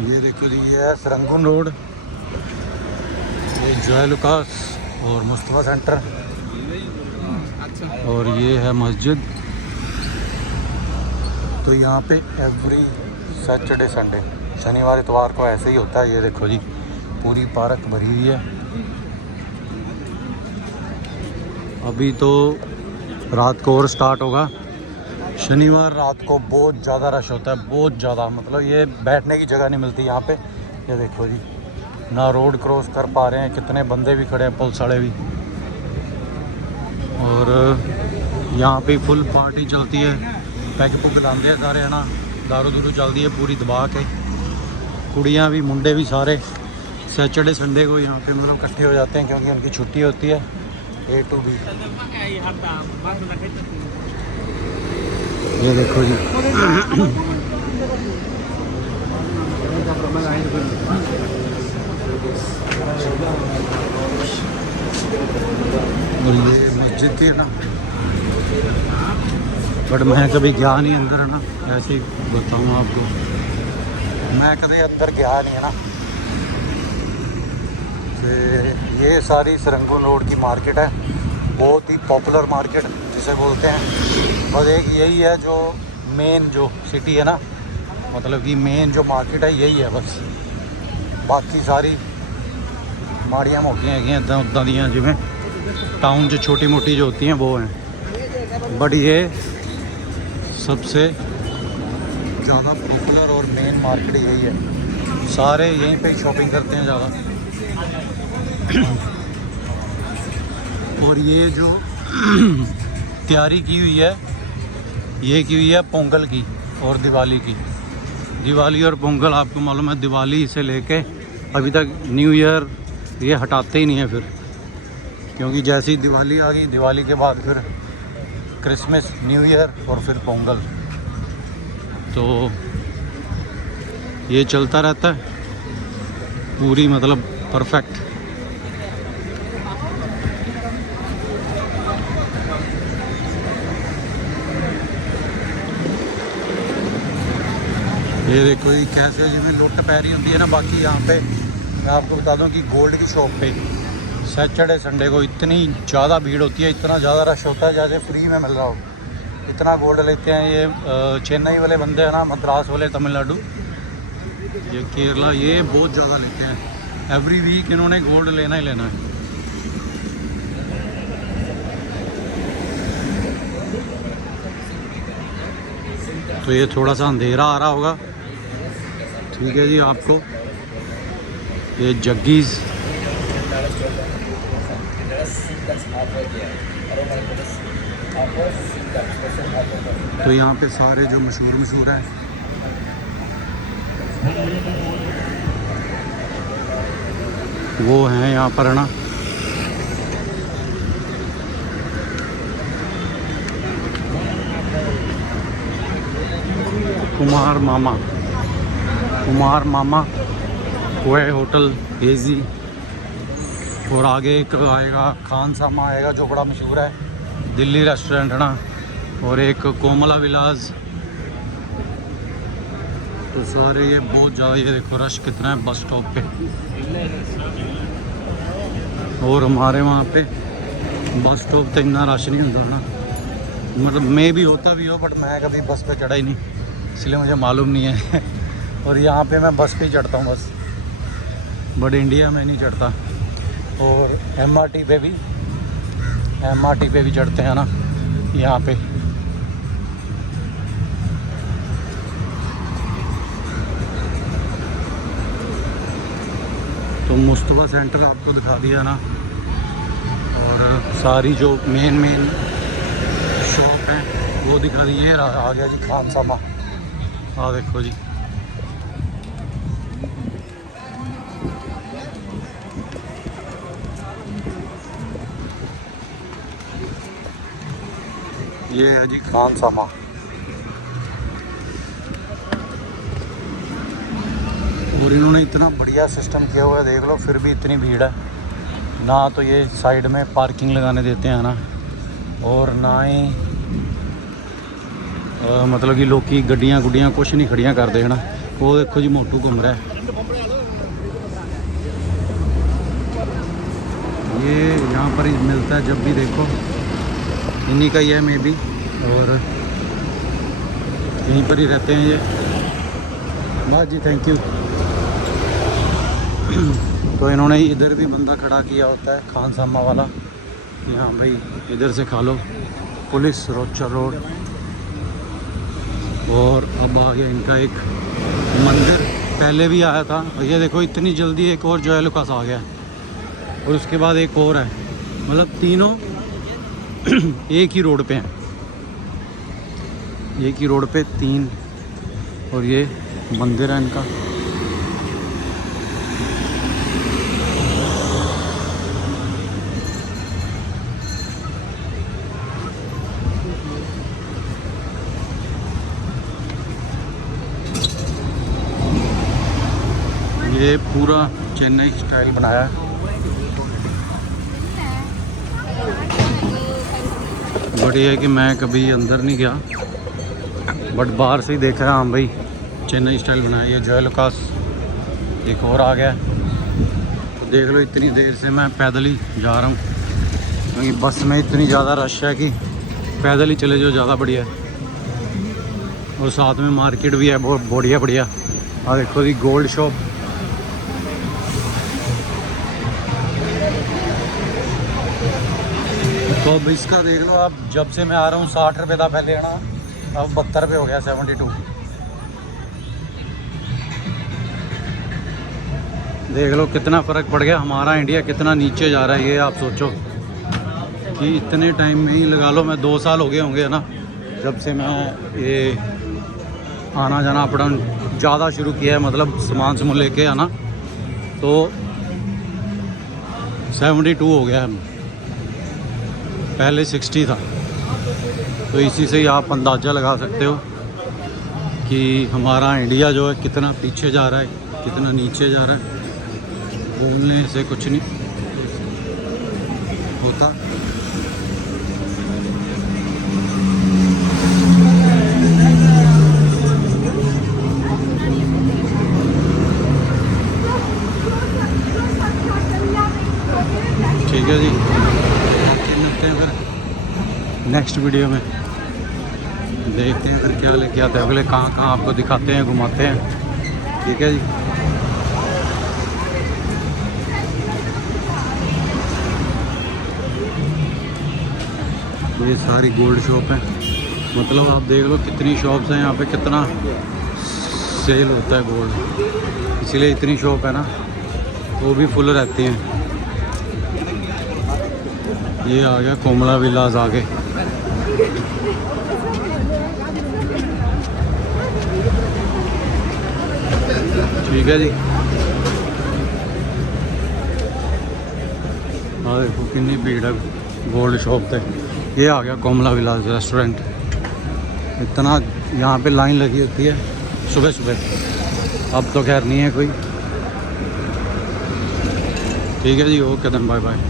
ये देखो जी, ये है सरंगुन रोड, ये जॉय लुकास और मुस्तफ़ा सेंटर, और ये है मस्जिद। तो यहाँ पे एवरी सैटरडे संडे, शनिवार इतवार को ऐसे ही होता है। ये देखो जी, पूरी पार्क भरी हुई है। अभी तो रात को और स्टार्ट होगा। शनिवार रात को बहुत ज़्यादा रश होता है, बहुत ज़्यादा, मतलब ये बैठने की जगह नहीं मिलती यहाँ पे। ये देखो जी, ना रोड क्रॉस कर पा रहे हैं, कितने बंदे भी खड़े हैं, पुलिस वाले भी। और यहाँ पे फुल पार्टी चलती है, पैग पुग लाते हैं सारे, है ना, दारू दूरू चलती है पूरी दबा के। कुड़ियाँ भी मुंडे भी सारे सैटरडे संडे को यहाँ पे मतलब इकट्ठे हो जाते हैं, क्योंकि उनकी छुट्टी होती है A to B। ये देखो जी, और ये मस्जिद थी ना, बट मैं कभी गया नहीं अंदर, है ना, ऐसे ही बताऊँ आपको, मैं कभी अंदर गया नहीं, है ना। ये सारी सरंगुन रोड की मार्केट है, बहुत ही पॉपुलर मार्केट जिसे बोलते हैं। बस एक यही है जो मेन जो सिटी है ना, मतलब कि मेन जो मार्केट है यही है बस। बाकी सारी माड़ियाँ मोटियाँ है इदा उदा दियाँ, जिमें टाउन जो छोटी मोटी जो होती हैं वो हैं, बट ये सबसे ज़्यादा पॉपुलर और मेन मार्केट यही है। सारे यहीं पे शॉपिंग करते हैं ज़्यादा। और ये जो तैयारी की हुई है, ये की हुई है पोंगल की और दिवाली की। दिवाली और पोंगल आपको मालूम है, दिवाली से लेके अभी तक न्यू ईयर ये हटाते ही नहीं है फिर, क्योंकि जैसी दिवाली आ गई, दिवाली के बाद फिर क्रिसमस, न्यू ईयर और फिर पोंगल, तो ये चलता रहता है पूरी, मतलब परफेक्ट। ये देखो जी, कैसे जिमें लुट पैरी होती है ना। बाकी यहाँ पे मैं आपको बता दूं कि गोल्ड की शॉप पे सैटरडे संडे को इतनी ज़्यादा भीड़ होती है, इतना ज़्यादा रश होता है जैसे फ्री में मिल रहा हो, इतना गोल्ड लेते हैं। ये चेन्नई वाले बंदे हैं ना, मद्रास वाले, तमिलनाडु, ये केरला, ये बहुत ज़्यादा लेते हैं। एवरी वीक इन्होंने गोल्ड लेना ही लेना है। तो ये थोड़ा सा अंधेरा आ रहा होगा, ठीक है जी। आपको ये जग्गीज़, तो यहाँ पे सारे जो मशहूर हैं वो हैं यहाँ पर, है ना। कुमार मामा कोए होटल एजी, और आगे एक आएगा खान सामा आएगा जो बड़ा मशहूर है, दिल्ली रेस्टोरेंट, है ना, और एक कोमला विलास। तो सारे ये बहुत ज़्यादा, ये देखो रश कितना है बस स्टॉप पे। और हमारे वहाँ पे बस स्टॉप तो इतना रश नहीं होता ना, मतलब मैं भी होता भी हो, बट मैं कभी बस पे चढ़ा ही नहीं, इसलिए मुझे मालूम नहीं है। और यहाँ पे मैं बस पे ही चढ़ता हूँ बस, बट इंडिया में नहीं चढ़ता। और MRT पे भी चढ़ते हैं ना यहाँ पे। तो मुस्तफ़ा सेंटर आपको दिखा दिया ना, और सारी जो मेन शॉप हैं वो दिखा दी है। आ गया जी खान सामा, हाँ देखो जी, ये है जी खान सामा। और इन्होंने इतना बढ़िया सिस्टम किया हुआ है, देख लो, फिर भी इतनी भीड़ है ना। तो ये साइड में पार्किंग लगाने देते हैं ना, और ना ही मतलब कि लोग की गड्डियाँ कुछ नहीं खड़ियाँ करते हैं ना, वो देखो जी मोटू घूम रहा है। ये यहाँ पर ही मिलता है जब भी देखो, इन्हीं का ही है मे बी, और यहीं पर ही रहते हैं ये। बस जी, थैंक यू। तो इन्होंने इधर भी बंदा खड़ा किया होता है खान सामा वाला कि हाँ भाई इधर से खा लो, पुलिस रोचर रोड। और अब आ गया इनका एक मंदिर, पहले भी आया था, और ये देखो इतनी जल्दी एक और जो है लुकास आ गया, और उसके बाद एक और है, मतलब तीनों एक ही रोड पे हैं, एक ही रोड पे तीन। और ये मंदिर है इनका। ये पूरा चेन्नई स्टाइल बनाया है। बट ये है कि मैं कभी अंदर नहीं गया, बट बाहर से ही देखा है। हाँ भाई चेन्नई स्टाइल बनाया। ये जॉय लुकास एक और आ गया, तो देख लो इतनी देर से मैं पैदल ही जा रहा हूँ, क्योंकि बस में इतनी ज़्यादा रश है कि पैदल ही चले जाओ ज़्यादा बढ़िया है। और साथ में मार्केट भी है बहुत बढ़िया बढ़िया। और देखो जी गोल्ड शॉप, तो अब इसका देख लो आप, जब से मैं आ रहा हूँ 60 रुपये था पहले है ना, अब 72 रुपये हो गया, 72। देख लो कितना फ़र्क पड़ गया। हमारा इंडिया कितना नीचे जा रहा है, ये आप सोचो कि इतने टाइम में ही लगा लो, मैं 2 साल हो गए होंगे है ना, जब से मैं ये आना जाना अप डाउन ज़्यादा शुरू किया है, मतलब सामान लेके आना, तो 72 हो गया है, पहले 60 था। तो इसी से ही आप अंदाज़ा लगा सकते हो कि हमारा इंडिया जो है कितना पीछे जा रहा है, कितना नीचे जा रहा है। बोलने से कुछ नहीं होता। ठीक है जी, मिलते हैं फिर नेक्स्ट वीडियो में, देखते हैं फिर क्या लेके आते हैं अगले, कहाँ कहाँ आपको दिखाते हैं, घुमाते हैं। ठीक है जी। ये सारी गोल्ड शॉप है, मतलब आप देख लो कितनी शॉप्स हैं यहाँ पे, कितना सेल होता है गोल्ड, इसीलिए इतनी शॉप है ना, वो भी फुल रहती हैं। ये आ गया कोमला विलास आगे। ठीक है जी। हाँ देखो कितनी भीड़ है गोल्ड शॉप पे। ये आ गया कोमला विलास रेस्टोरेंट। इतना यहाँ पे लाइन लगी होती है सुबह सुबह, अब तो खैर नहीं है कोई। ठीक है जी, ओके देन, बाय बाय।